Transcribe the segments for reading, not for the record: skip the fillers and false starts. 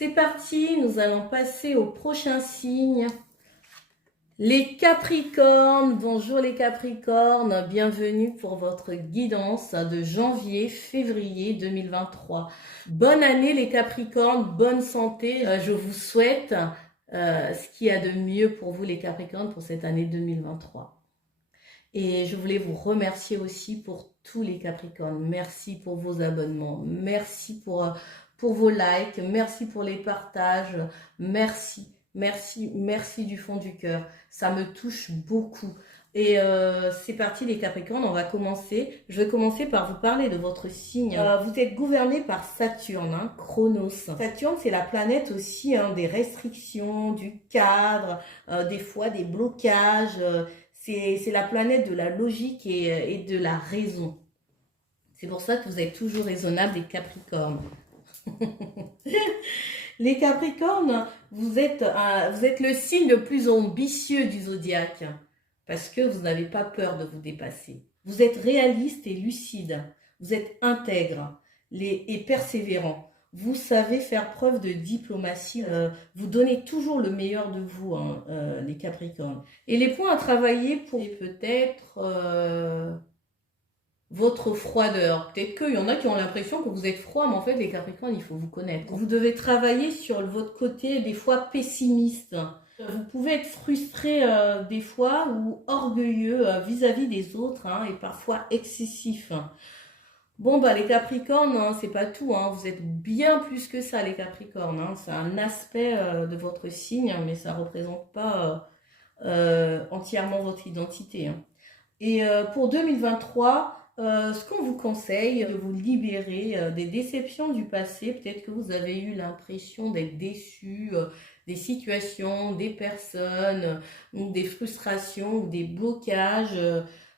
C'est parti, nous allons passer au prochain signe. Les Capricornes, bonjour les Capricornes, bienvenue pour votre guidance de janvier-février 2023. Bonne année les Capricornes, bonne santé, je vous souhaite ce qu'il y a de mieux pour vous les Capricornes pour cette année 2023. Et je voulais vous remercier aussi pour tous les Capricornes, merci pour vos abonnements, merci pour vos likes, merci pour les partages, merci. Merci, merci du fond du cœur. Ça me touche beaucoup. Et c'est parti les Capricornes, on va commencer. Je vais commencer par vous parler de votre signe. Vous êtes gouverné par Saturne, hein, Chronos. Saturne, c'est la planète aussi des restrictions, du cadre, des fois des blocages. C'est la planète de la logique et de la raison. C'est pour ça que vous êtes toujours raisonnable les Capricornes. Les Capricornes, vous êtes le signe le plus ambitieux du zodiaque parce que vous n'avez pas peur de vous dépasser. Vous êtes réaliste et lucide. Vous êtes intègre et persévérant. Vous savez faire preuve de diplomatie. Vous donnez toujours le meilleur de vous, hein, les Capricornes. Et les points à travailler pour peut-être... votre froideur. Peut-être qu'il y en a qui ont l'impression que vous êtes froid, mais en fait, les Capricornes, il faut vous connaître. Vous devez travailler sur votre côté, des fois, pessimiste. Vous pouvez être frustré des fois ou orgueilleux vis-à-vis des autres hein, et parfois excessif. Bon, bah les Capricornes, hein, c'est pas tout. Hein. Vous êtes bien plus que ça, les Capricornes. Hein. C'est un aspect de votre signe, mais ça représente pas entièrement votre identité. Hein. Et pour 2023... ce qu'on vous conseille, de vous libérer des déceptions du passé. Peut-être que vous avez eu l'impression d'être déçu des situations, des personnes, ou des frustrations ou des blocages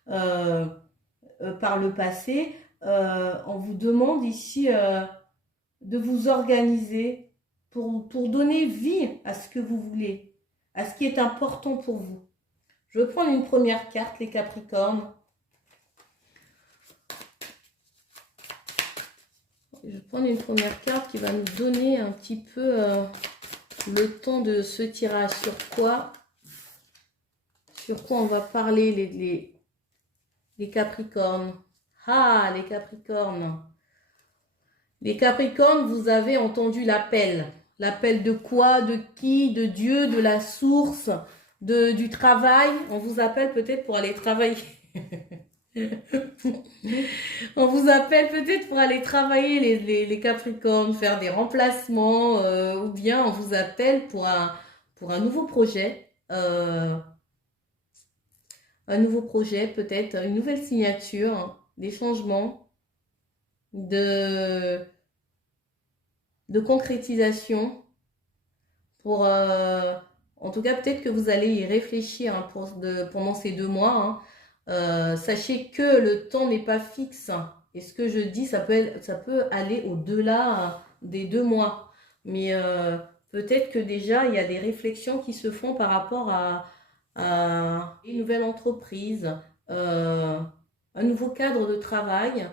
par le passé. On vous demande ici de vous organiser pour donner vie à ce que vous voulez, à ce qui est important pour vous. Je vais prendre une première carte, les Capricornes. Je vais prendre une première carte qui va nous donner un petit peu le temps de ce tirage. Sur quoi on va parler les Capricornes. Ah, les Capricornes. Les Capricornes, vous avez entendu l'appel. L'appel de quoi? De qui? De Dieu? De la source? Du travail? On vous appelle peut-être pour aller travailler. On vous appelle peut-être pour aller travailler les Capricornes, faire des remplacements ou bien on vous appelle pour un nouveau projet. Un nouveau projet, peut-être une nouvelle signature, hein, des changements, de concrétisation. Pour, en tout cas, peut-être que vous allez y réfléchir hein, pendant ces 2 mois. Hein. Sachez que le temps n'est pas fixe. Et ce que je dis, ça peut aller au-delà des 2 mois. Mais peut-être que déjà, il y a des réflexions qui se font par rapport à une nouvelle entreprise, un nouveau cadre de travail.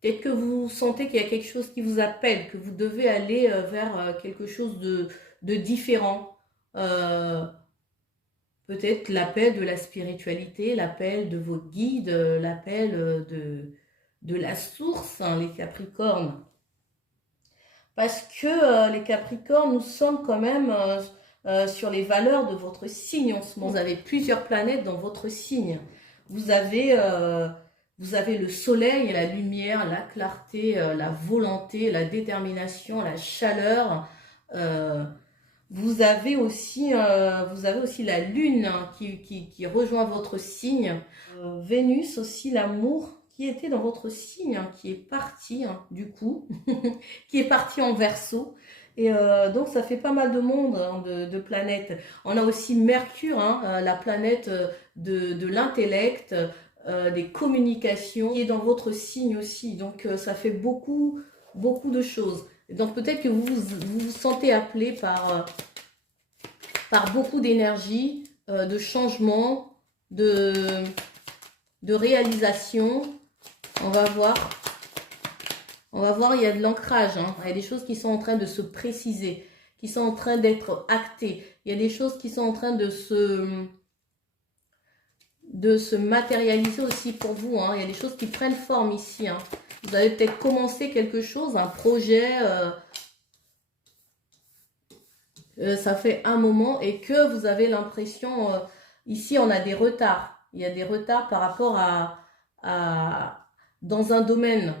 Peut-être que vous sentez qu'il y a quelque chose qui vous appelle, que vous devez aller vers quelque chose de différent. Peut-être l'appel de la spiritualité, l'appel de vos guides, l'appel de la source, hein, les Capricornes. Parce que les Capricornes, nous sommes quand même sur les valeurs de votre signe en ce moment. Vous avez plusieurs planètes dans votre signe. Vous avez le soleil, la lumière, la clarté, la volonté, la détermination, la chaleur. Vous avez aussi la lune hein, qui rejoint votre signe. Vénus aussi, l'amour qui était dans votre signe, hein, qui est parti hein, du coup, qui est parti en Verseau. Et donc ça fait pas mal de monde hein, de planètes. On a aussi Mercure, hein, la planète de l'intellect, des communications, qui est dans votre signe aussi. Donc ça fait beaucoup de choses. Donc peut-être que vous vous sentez appelé par beaucoup d'énergie, de changement, de réalisation. On va voir On va voir, il y a de l'ancrage, hein. Il y a des choses qui sont en train de se préciser, qui sont en train d'être actées. Il y a des choses qui sont en train de se matérialiser aussi pour vous, hein. Il y a des choses qui prennent forme ici, hein. Vous avez peut-être commencé quelque chose, un projet, ça fait un moment et que vous avez l'impression, ici on a des retards. Il y a des retards par rapport dans un domaine.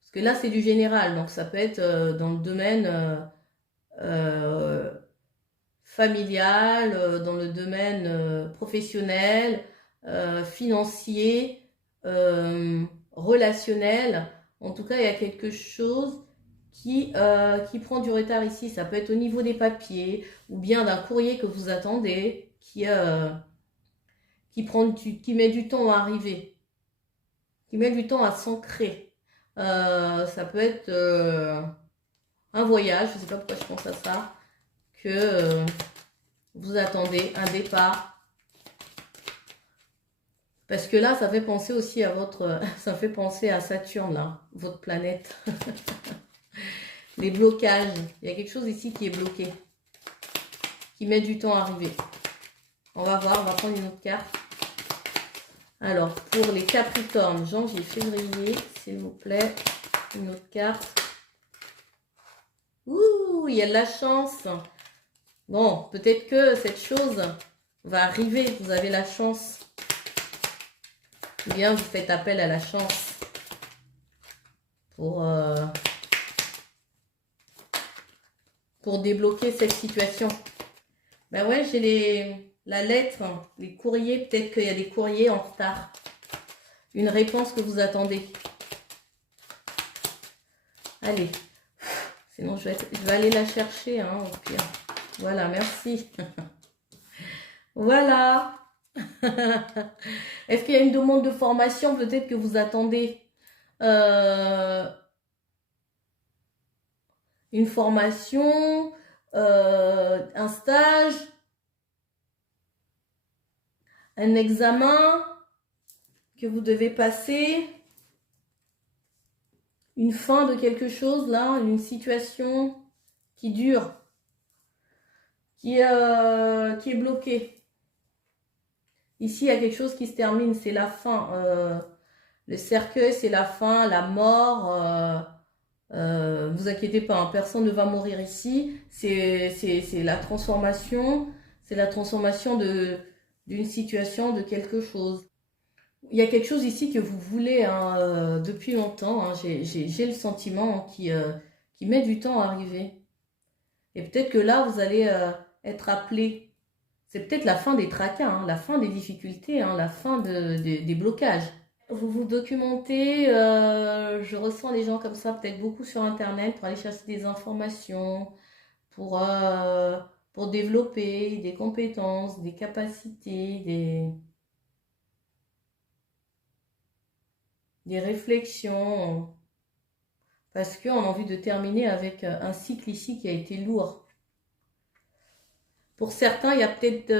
Parce que là c'est du général, donc ça peut être dans le domaine familial, dans le domaine professionnel, financier, relationnel. En tout cas, il y a quelque chose qui prend du retard ici. Ça peut être au niveau des papiers ou bien d'un courrier que vous attendez qui met du temps à arriver, qui met du temps à s'ancrer. Ça peut être un voyage, je ne sais pas pourquoi je pense à ça, que vous attendez un départ. Parce que là, ça fait penser aussi à ça fait penser à Saturne, là, votre planète. Les blocages. Il y a quelque chose ici qui est bloqué. Qui met du temps à arriver. On va voir, on va prendre une autre carte. Alors, pour les Capricornes, janvier, février, s'il vous plaît, une autre carte. Ouh, il y a de la chance. Bon, peut-être que cette chose va arriver. Vous avez la chance. Ou bien vous faites appel à la chance pour débloquer cette situation. Ben ouais, j'ai la lettre, les courriers. Peut-être qu'il y a des courriers en retard. Une réponse que vous attendez. Allez. Sinon, je vais aller la chercher, hein, au pire. Voilà, merci. Voilà. Est-ce qu'il y a une demande de formation peut-être que vous attendez une formation, un stage, un examen que vous devez passer, une fin de quelque chose là, une situation qui dure, qui est bloquée. Ici, il y a quelque chose qui se termine, c'est la fin. Le cercueil, c'est la fin, la mort. Vous inquiétez pas, hein, personne ne va mourir ici. C'est la transformation. C'est la transformation d'une situation, de quelque chose. Il y a quelque chose ici que vous voulez, hein, depuis longtemps. Hein, j'ai le sentiment, hein, qui met du temps à arriver. Et peut-être que là, vous allez être appelé. C'est peut-être la fin des tracas, hein, la fin des difficultés, hein, la fin des blocages. Vous vous documentez, je ressens les gens comme ça, peut-être beaucoup sur Internet, pour aller chercher des informations, pour développer des compétences, des capacités, des réflexions. Parce qu'on a envie de terminer avec un cycle ici qui a été lourd. Pour certains, il y a peut-être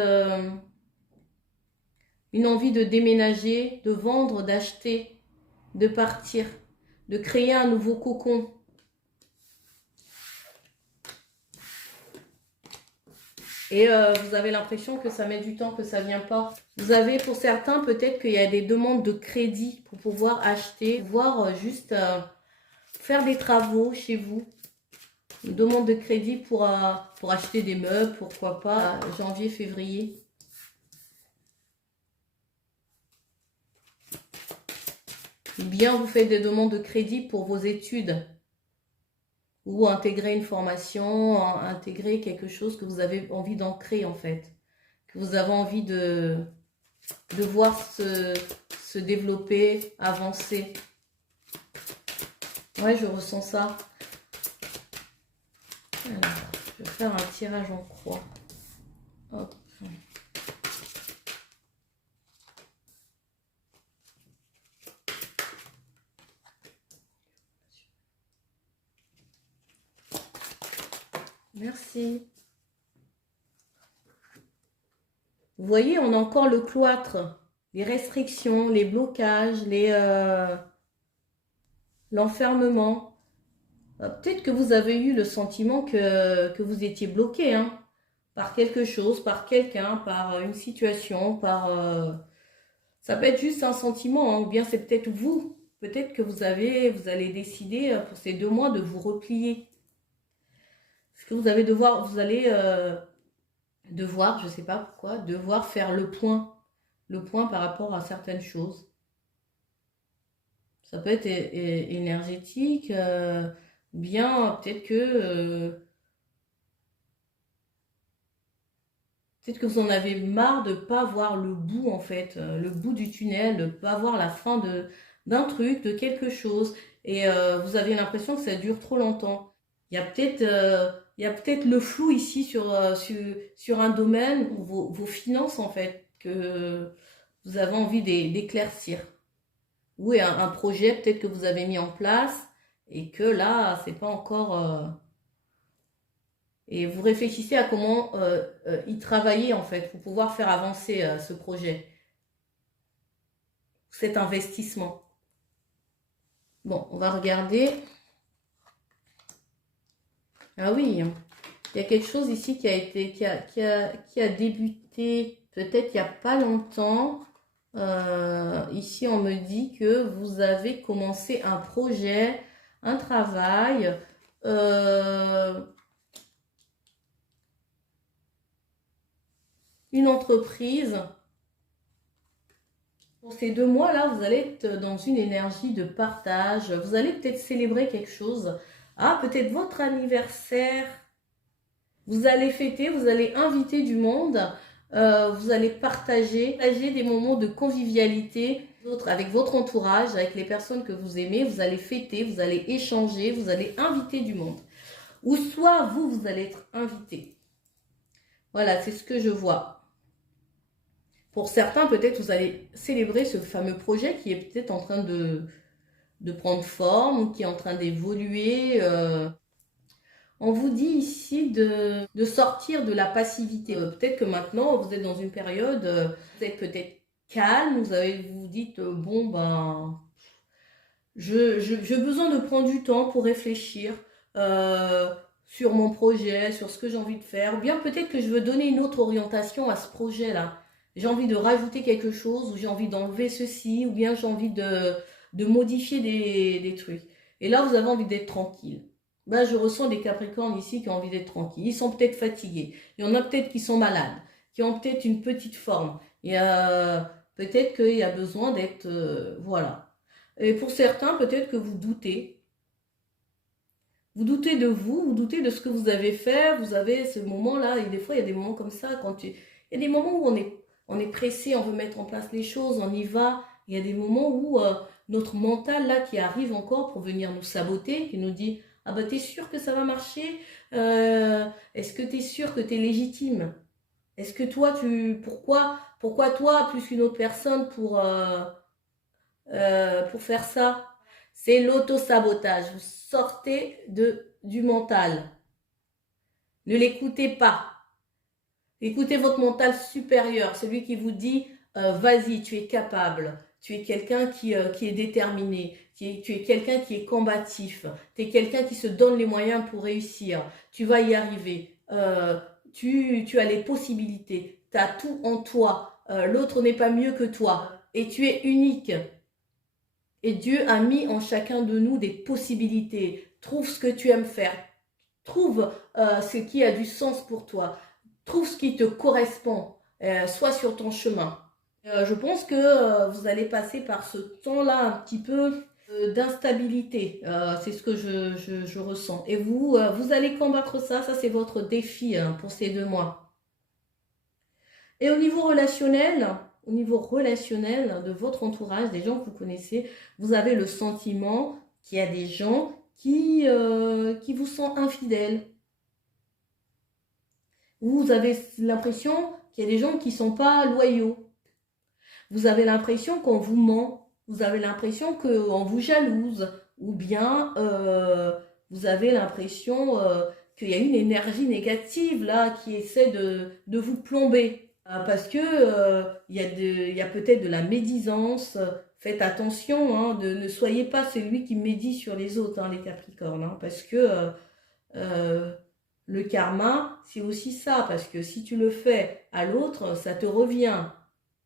une envie de déménager, de vendre, d'acheter, de partir, de créer un nouveau cocon. Et vous avez l'impression que ça met du temps, que ça ne vient pas. Vous avez pour certains peut-être qu'il y a des demandes de crédit pour pouvoir acheter, voire juste faire des travaux chez vous. Une demande de crédit pour acheter des meubles, pourquoi pas, janvier, février. Ou bien vous faites des demandes de crédit pour vos études. Ou intégrer une formation, intégrer quelque chose que vous avez envie d'ancrer en fait. Que vous avez envie de voir se développer, avancer. Ouais, je ressens ça. Alors, je vais faire un tirage en croix. Hop. Merci. Vous voyez, on a encore le cloître, les restrictions, les blocages, l'enfermement. Peut-être que vous avez eu le sentiment que vous étiez bloqué, hein, par quelque chose, par quelqu'un, par une situation, ça peut être juste un sentiment, hein, ou bien c'est peut-être vous. Peut-être que vous allez décider pour ces 2 mois de vous replier. Parce que vous allez devoir, je sais pas pourquoi, devoir faire le point par rapport à certaines choses. Ça peut être énergétique, bien peut-être que vous en avez marre de pas voir le bout en fait, le bout du tunnel, de pas voir la fin d'un truc, de quelque chose, et vous avez l'impression que ça dure trop longtemps. Il y a peut-être le flou ici sur un domaine, ou vos finances en fait, que vous avez envie d'éclaircir. Ou un projet peut-être que vous avez mis en place et que là, c'est pas encore. Et vous réfléchissez à comment y travailler en fait pour pouvoir faire avancer ce projet, cet investissement. Bon, on va regarder. Ah oui, il y a quelque chose ici qui a débuté peut-être il n'y a pas longtemps. Ici, on me dit que vous avez commencé un projet, un travail, une entreprise. Pour ces 2 mois-là, vous allez être dans une énergie de partage. Vous allez peut-être célébrer quelque chose. Ah, peut-être votre anniversaire. Vous allez fêter, vous allez inviter du monde. Vous allez partager des moments de convivialité avec votre entourage, avec les personnes que vous aimez. Vous allez fêter, vous allez échanger, vous allez inviter du monde. Ou soit vous allez être invité. Voilà, c'est ce que je vois. Pour certains, peut-être vous allez célébrer ce fameux projet qui est peut-être en train de prendre forme ou qui est en train d'évoluer. On vous dit ici de sortir de la passivité. Peut-être que maintenant, vous êtes dans une période, vous êtes peut-être calme, vous vous dites, bon, ben, j'ai besoin de prendre du temps pour réfléchir sur mon projet, sur ce que j'ai envie de faire. Ou bien peut-être que je veux donner une autre orientation à ce projet-là. J'ai envie de rajouter quelque chose, ou j'ai envie d'enlever ceci, ou bien j'ai envie de modifier des trucs. Et là, vous avez envie d'être tranquille. Ben, je ressens des Capricornes ici qui ont envie d'être tranquilles. Ils sont peut-être fatigués. Il y en a peut-être qui sont malades, qui ont peut-être une petite forme. Il y a peut-être qu'il y a besoin d'être... voilà. Et pour certains, peut-être que vous doutez. Vous doutez de vous, vous doutez de ce que vous avez fait. Vous avez ce moment-là. Et des fois, il y a des moments comme ça. Il y a des moments où on est pressé, on veut mettre en place les choses, on y va. Il y a des moments où notre mental, là, qui arrive encore pour venir nous saboter, qui nous dit, ah bah t'es sûr que ça va marcher? Est-ce que t'es sûr que t'es légitime? Est-ce que toi, pourquoi toi plus qu'une autre personne pour faire ça? C'est l'auto-sabotage. Vous sortez du mental. Ne l'écoutez pas. Écoutez votre mental supérieur, celui qui vous dit vas-y, tu es capable, tu es quelqu'un qui est déterminé, tu es quelqu'un qui est combatif, tu es quelqu'un qui se donne les moyens pour réussir, tu vas y arriver, tu as les possibilités, tu as tout en toi, l'autre n'est pas mieux que toi et tu es unique. Et Dieu a mis en chacun de nous des possibilités. Trouve ce que tu aimes faire, trouve ce qui a du sens pour toi. Trouve ce qui te correspond, sois sur ton chemin. Je pense que vous allez passer par ce temps-là un petit peu d'instabilité. C'est ce que je ressens. Et vous allez combattre ça. Ça, c'est votre défi pour ces 2 mois. Et au niveau relationnel de votre entourage, des gens que vous connaissez, vous avez le sentiment qu'il y a des gens qui vous sont infidèles. Vous avez l'impression qu'il y a des gens qui ne sont pas loyaux. Vous avez l'impression qu'on vous ment. Vous avez l'impression qu'on vous jalouse. Ou bien vous avez l'impression qu'il y a une énergie négative là qui essaie de vous plomber. Parce que il y a peut-être de la médisance. faites attention, hein, ne soyez pas celui qui médit sur les autres, hein, les Capricornes, hein, parce que le karma, c'est aussi ça, parce que si tu le fais à l'autre, ça te revient.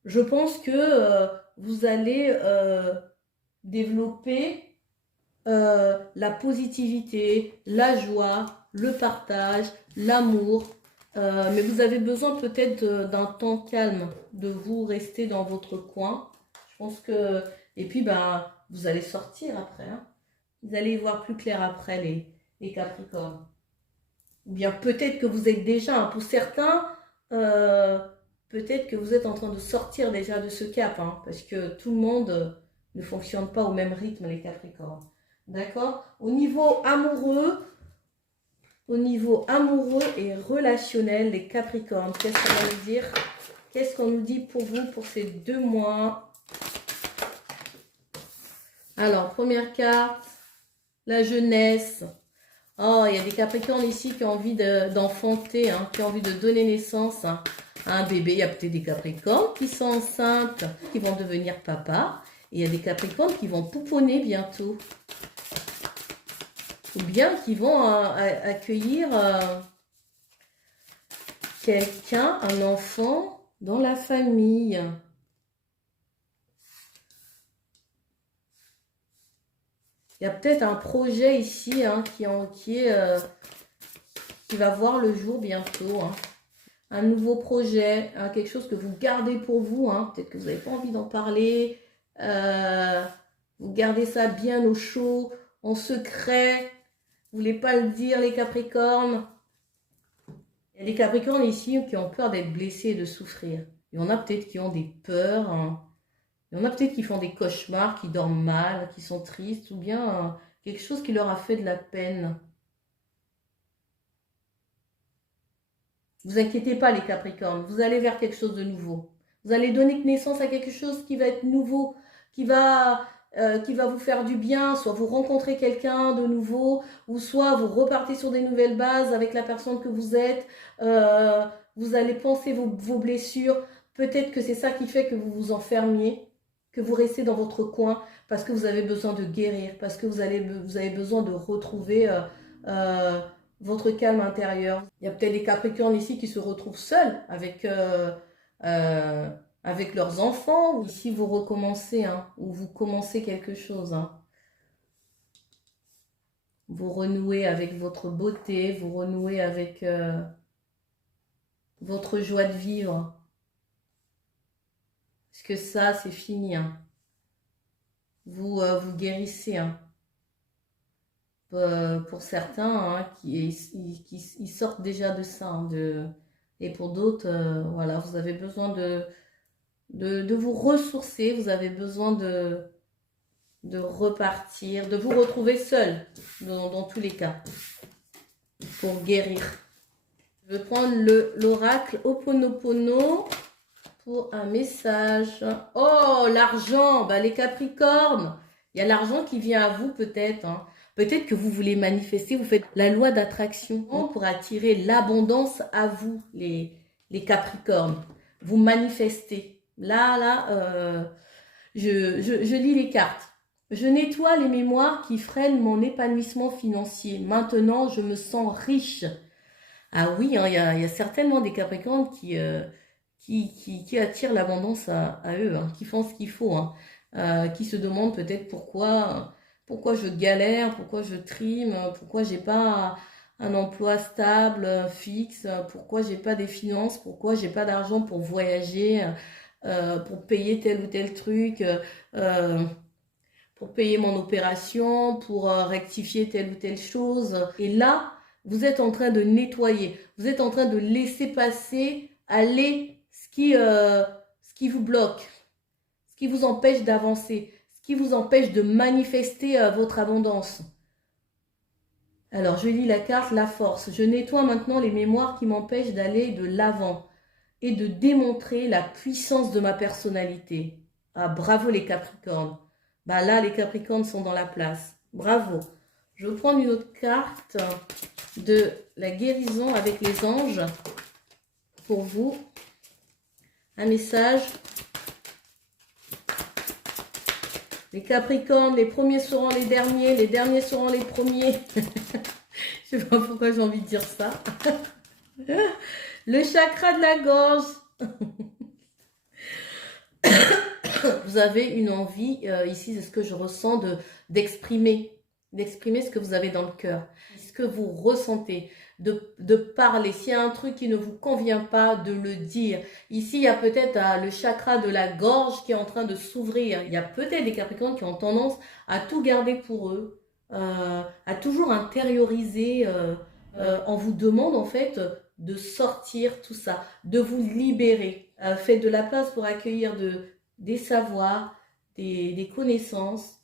Je pense que vous allez développer la positivité, la joie, le partage, l'amour, mais vous avez besoin peut-être d'un temps calme, de vous rester dans votre coin. Je pense que... Et puis, ben, vous allez sortir après. Hein. Vous allez y voir plus clair après, les Capricornes. Ou bien peut-être que vous êtes déjà, hein, pour certains, peut-être que vous êtes en train de sortir déjà de ce cap, hein, parce que tout le monde ne fonctionne pas au même rythme, les Capricornes. D'accord? Au niveau amoureux et relationnel, les Capricornes, qu'est-ce qu'on va nous dire? Qu'est-ce qu'on nous dit pour vous pour ces 2 mois? Alors, première carte, la jeunesse. Oh, il y a des Capricornes ici qui ont envie d'enfanter, hein, qui ont envie de donner naissance, hein, à un bébé. Il y a peut-être des Capricornes qui sont enceintes, qui vont devenir papa. Et il y a des Capricornes qui vont pouponner bientôt. Ou bien qui vont accueillir quelqu'un, un enfant dans la famille. Il y a peut-être un projet ici, hein, qui va voir le jour bientôt. Hein. Un nouveau projet, hein, quelque chose que vous gardez pour vous. Hein. Peut-être que vous n'avez pas envie d'en parler. Vous gardez ça bien au chaud, en secret. Vous voulez pas le dire, les Capricornes. Il y a des Capricornes ici qui ont peur d'être blessés et de souffrir. Il y en a peut-être qui ont des peurs. Hein. Il y en a peut-être qui font des cauchemars, qui dorment mal, qui sont tristes, ou bien quelque chose qui leur a fait de la peine. Ne vous inquiétez pas, les Capricornes. Vous allez vers quelque chose de nouveau. Vous allez donner naissance à quelque chose qui va être nouveau, qui va vous faire du bien. Soit vous rencontrez quelqu'un de nouveau, ou soit vous repartez sur des nouvelles bases avec la personne que vous êtes. Vous allez penser vos blessures. Peut-être que c'est ça qui fait que vous vous enfermiez, que vous restez dans votre coin, parce que vous avez besoin de guérir, parce que vous avez besoin de retrouver votre calme intérieur. Il y a peut-être des Capricornes ici qui se retrouvent seuls avec leurs enfants, ou ici vous recommencez, hein, ou vous commencez quelque chose. Hein. Vous renouez avec votre beauté, vous renouez avec votre joie de vivre. Parce que ça, c'est fini. Hein. Vous guérissez. Hein. Pour certains, hein, qui sortent déjà de ça. Hein, et pour d'autres, voilà, vous avez besoin de vous ressourcer. Vous avez besoin de repartir, de vous retrouver seul, dans tous les cas, pour guérir. Je vais prendre l'oracle Ho'oponopono pour un message. Oh, l'argent, bah, les Capricornes, il y a l'argent qui vient à vous peut-être. Hein. Peut-être que vous voulez manifester, vous faites la loi d'attraction pour attirer l'abondance à vous, les Capricornes. Vous manifestez. Là, je lis les cartes. Je nettoie les mémoires qui freinent mon épanouissement financier. Maintenant, je me sens riche. Ah oui, hein, y a certainement des Capricornes qui attirent l'abondance à eux, hein, qui font ce qu'il faut, hein, qui se demandent peut-être pourquoi je galère, pourquoi je trime, pourquoi j'ai pas un emploi stable, fixe, pourquoi j'ai pas des finances, pourquoi j'ai pas d'argent pour voyager, pour payer tel ou tel truc, pour payer mon opération, pour rectifier telle ou telle chose. Et là, vous êtes en train de nettoyer, vous êtes en train de laisser passer, aller ce qui vous bloque, ce qui vous empêche d'avancer, ce qui vous empêche de manifester votre abondance. Alors, je lis la carte, la force. Je nettoie maintenant les mémoires qui m'empêchent d'aller de l'avant et de démontrer la puissance de ma personnalité. Ah, bravo les Capricornes. Bah là, les Capricornes sont dans la place. Bravo. Je vais prendre une autre carte de la guérison avec les anges pour vous. Un message Les Capricornes, les premiers seront les derniers seront les premiers. Je sais pas pourquoi j'ai envie de dire ça. Le chakra de la gorge. Vous avez une envie, ici c'est ce que je ressens, d'exprimer ce que vous avez dans le cœur, ce que vous ressentez, de parler. S'il y a un truc qui ne vous convient pas, de le dire. Ici, il y a peut-être le chakra de la gorge qui est en train de s'ouvrir. Il y a peut-être des Capricornes qui ont tendance à tout garder pour eux, à toujours intérioriser. On vous demande en fait de sortir tout ça, de vous libérer. Faites de la place pour accueillir des savoirs, des connaissances,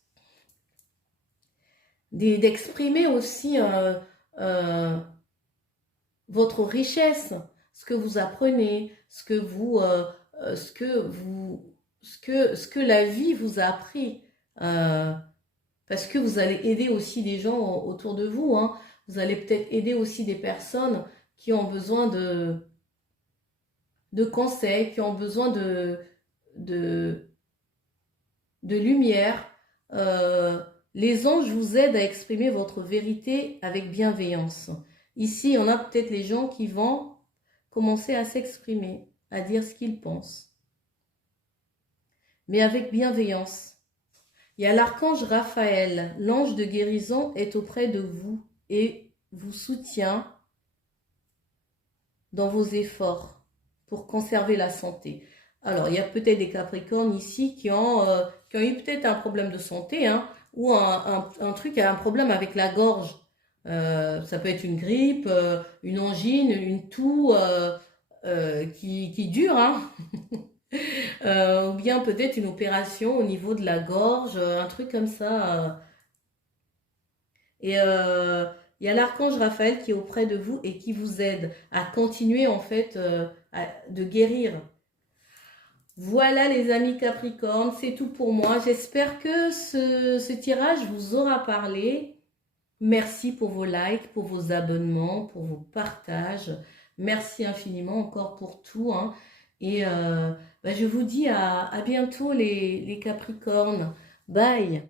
d'exprimer aussi votre richesse, ce que vous apprenez, ce que la vie vous a appris, parce que vous allez aider aussi des gens autour de vous, hein. Vous allez peut-être aider aussi des personnes qui ont besoin de conseils, qui ont besoin de lumière. Les anges vous aident à exprimer votre vérité avec bienveillance. Ici, on a peut-être les gens qui vont commencer à s'exprimer, à dire ce qu'ils pensent, mais avec bienveillance. Il y a l'archange Raphaël, l'ange de guérison est auprès de vous et vous soutient dans vos efforts pour conserver la santé. Alors, il y a peut-être des Capricornes ici qui ont eu peut-être un problème de santé, hein, ou un truc, un problème avec la gorge. Ça peut être une grippe, une angine, une toux qui dure, hein. Ou bien peut-être une opération au niveau de la gorge, un truc comme ça. Et il y a l'archange Raphaël qui est auprès de vous et qui vous aide à continuer en fait de guérir. Voilà les amis Capricorne, c'est tout pour moi. J'espère que ce tirage vous aura parlé. Merci pour vos likes, pour vos abonnements, pour vos partages. Merci infiniment encore pour tout, hein. Et je vous dis à bientôt les Capricornes. Bye!